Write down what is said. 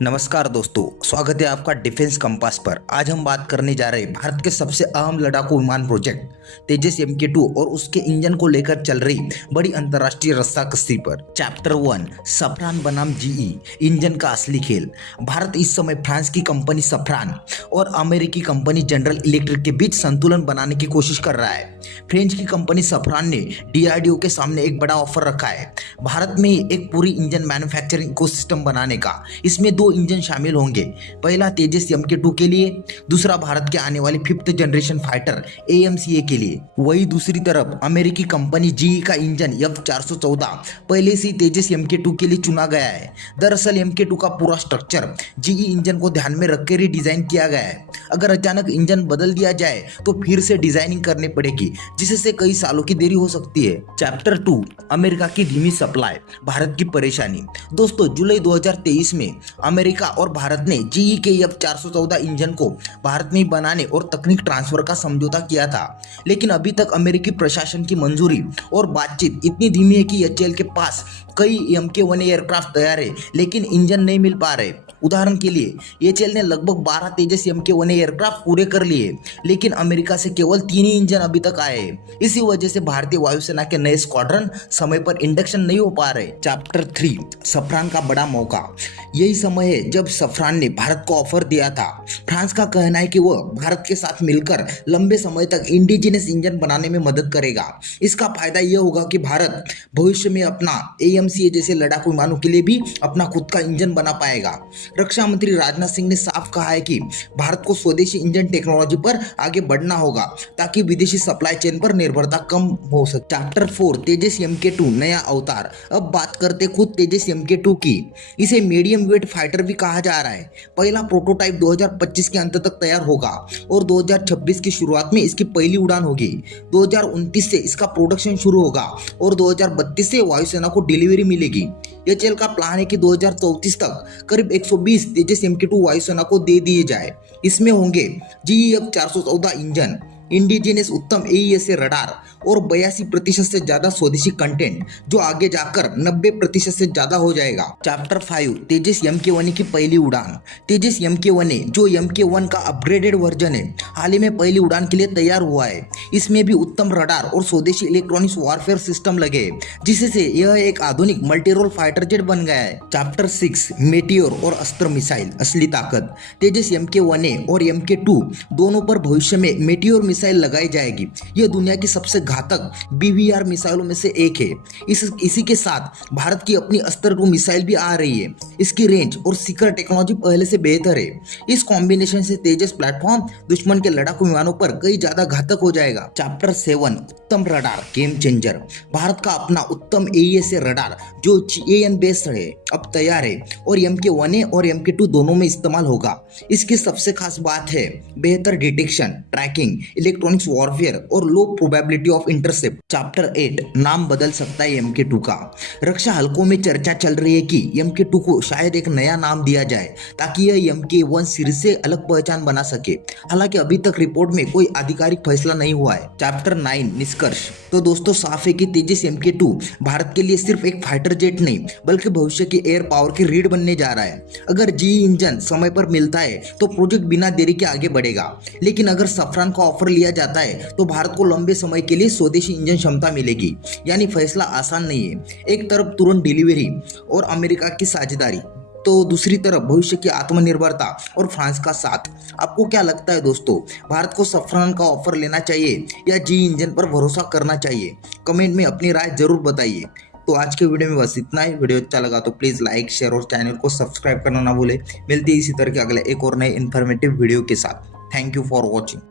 नमस्कार दोस्तों, स्वागत है आपका डिफेंस कंपास पर। आज हम बात करने जा रहे हैं भारत के सबसे अहम लड़ाकू विमान प्रोजेक्ट तेजस MK2 और उसके इंजन को लेकर चल रही बड़ी अंतर्राष्ट्रीय रस्साकसी पर। चैप्टर 1, सफरान बनाम GE, इंजन का असली खेल। भारत इस समय फ्रांस की कंपनी सफरान और अमेरिकी कंपनी जनरल इलेक्ट्रिक के बीच संतुलन बनाने की कोशिश कर रहा है। फ्रेंच की कंपनी सफरान ने DRDO के सामने एक बड़ा ऑफर रखा है, भारत में एक पूरी इंजन मैन्युफैक्चरिंग इकोसिस्टम बनाने का। इसमें दो इंजन शामिल होंगे, पहला तेजस MK2 के लिए, दूसरा भारत के आने वाली 5th जनरेशन फाइटर AMCA के लिए। वही दूसरी तरफ अमेरिकी कंपनी GE का इंजन F414 पहले से तेजस MK2 के लिए चुना गया है। दरअसल MK2 का पूरा स्ट्रक्चर GE इंजन को ध्यान में रखकर ही डिजाइन किया गया है। अगर अचानक इंजन बदल दिया जाए तो फिर से डिजाइनिंग करनी पड़ेगी, जिससे कई सालों की देरी हो सकती है। चैप्टर 2, अमेरिका की धीमी सप्लाई, भारत की परेशानी। दोस्तों, जुलाई 2023 में अमेरिका और भारत ने GE के F414 इंजन को भारत में बनाने और तकनीक ट्रांसफर का समझौता किया था, लेकिन अभी तक अमेरिकी प्रशासन की मंजूरी और बातचीत इतनी धीमी है कि HAL के पास कई MK1 एयरक्राफ्ट तैयार है, लेकिन इंजन नहीं मिल पा रहे। उदाहरण के लिए HAL ने लगभग 12 तेजस MK1 एयरक्राफ्ट पूरे कर लिए, लेकिन अमेरिका से केवल 3 ही इंजन अभी तक आए हैं। इसी वजह से भारतीय वायुसेना के नए स्क्वाड्रन समय पर इंडक्शन नहीं हो पा रहे। चैप्टर 3, सफरान का बड़ा मौका। यही समय है जब सफरान ने भारत को ऑफर दिया था। फ्रांस का कहना है कि वह भारत के साथ मिलकर लंबे समय तक इंडिजिनस इंजन बनाने में मदद करेगा। इसका फायदा यह होगा कि भारत भविष्य में अपना AMCA जैसे लड़ाकू विमानों के लिए भी अपना खुद का इंजन बना पाएगा। रक्षा मंत्री राजनाथ सिंह ने साफ कहा है कि भारत को स्वदेशी इंजन टेक्नोलॉजी पर आगे बढ़ना होगा, ताकि विदेशी सप्लाई चेन पर निर्भरता कम हो सके। चैप्टर 4, तेजस MK2 नया अवतार। अब बात करते खुद तेजस MK2 की। इसे मीडियम वेट फाइटर भी कहा जा रहा है। पहला प्रोटोटाइप 2025 के अंत तक तैयार होगा और 2026 की शुरुआत में इसकी पहली उड़ान होगी। 2029 से इसका प्रोडक्शन शुरू होगा और 2032 से वायुसेना को डिलीवरी मिलेगी। HAL का प्लान है कि 2034 तक करीब 120 तेजस MK2 वायुसेना को दे दिए जाए। इसमें होंगे GE F414 इंजन, इंडिजिनस उत्तम AESA रडार और 82% से ज्यादा स्वदेशी कंटेंट, जो आगे जाकर 90% से ज्यादा हो जाएगा। चैप्टर 5, तेजस MK1 की पहली उड़ान। तेजस MK1 जो MK1 का अपग्रेडेड वर्जन है, हाल ही में पहली उड़ान के लिए तैयार हुआ है। इसमें भी उत्तम रडार और स्वदेशी इलेक्ट्रॉनिक्स वॉरफेयर सिस्टम लगे, जिससे यह एक आधुनिक मल्टी रोल फाइटर जेट बन गया है। चैप्टर 6, मेटियोर और अस्त्र मिसाइल, असली ताकत। तेजस MK1 और MK2 दोनों पर भविष्य में मेटियोर मिसाइल लगाई जाएगी। यह दुनिया की सबसे घातक BVR मिसाइलों में से एक है। इसी के साथ भारत की अपनी अस्त्र 2 मिसाइल भी आ रही है। इसकी रेंज और सीकर टेक्नोलॉजी पहले से बेहतर है। इस कॉम्बिनेशन से तेजस प्लेटफॉर्म दुश्मन के लड़ाकू विमानों पर कई ज्यादा घातक हो जाएगा। चैप्टर 7, उत्तम रडार, गेम चेंजर। भारत का अपना उत्तम AESA रडार जो AN बेस्ड है, अब तैयार है और MK1 और MK2 दोनों में इस्तेमाल होगा। इसकी सबसे खास बात है बेहतर डिटेक्शन, ट्रैकिंग, इलेक्ट्रॉनिक्स वॉरफेयर और लो प्रोबेबिलिटी ऑफ इंटरसेप्ट। चैप्टर 8, नाम बदल सकता है MK2 का। रक्षा हलकों में चर्चा चल रही है कि MK2 को शायद एक नया नाम दिया जाए, ताकि यह MK1 सीरीज से अलग पहचान बना सके। हालांकि अभी तक रिपोर्ट में कोई आधिकारिक फैसला नहीं हुआ है। चैप्टर 9, निष्कर्ष। तो दोस्तों, साफ है कि तेजस MK2 भारत के लिए सिर्फ एक फाइटर जेट नहीं, बल्कि भविष्य की एयर पावर की रीढ़ बनने जा रहा है। अगर GE इंजन समय पर मिलता है तो प्रोजेक्ट बिना देरी के आगे बढ़ेगा, लेकिन अगर सफरान का ऑफर लिया जाता है तो भारत को लंबे समय के लिए स्वदेशी इंजन क्षमता मिलेगी। यानी फैसला आसान नहीं है। एक तरफ तुरंत डिलीवरी और अमेरिका की साझेदारी, तो दूसरी तरफ भविष्य की आत्मनिर्भरता और फ्रांस का साथ। आपको क्या लगता है दोस्तों, भारत को सफरान का ऑफर लेना चाहिए या GE इंजन पर भरोसा करना चाहिए? कमेंट में अपनी राय जरूर बताइए। तो आज के वीडियो में बस इतना ही। वीडियो अच्छा लगा तो प्लीज़ लाइक, शेयर और चैनल को सब्सक्राइब करना ना भूले। मिलती है इसी तरह के अगले एक और नए इन्फॉर्मेटिव वीडियो के साथ। Thank you for watching.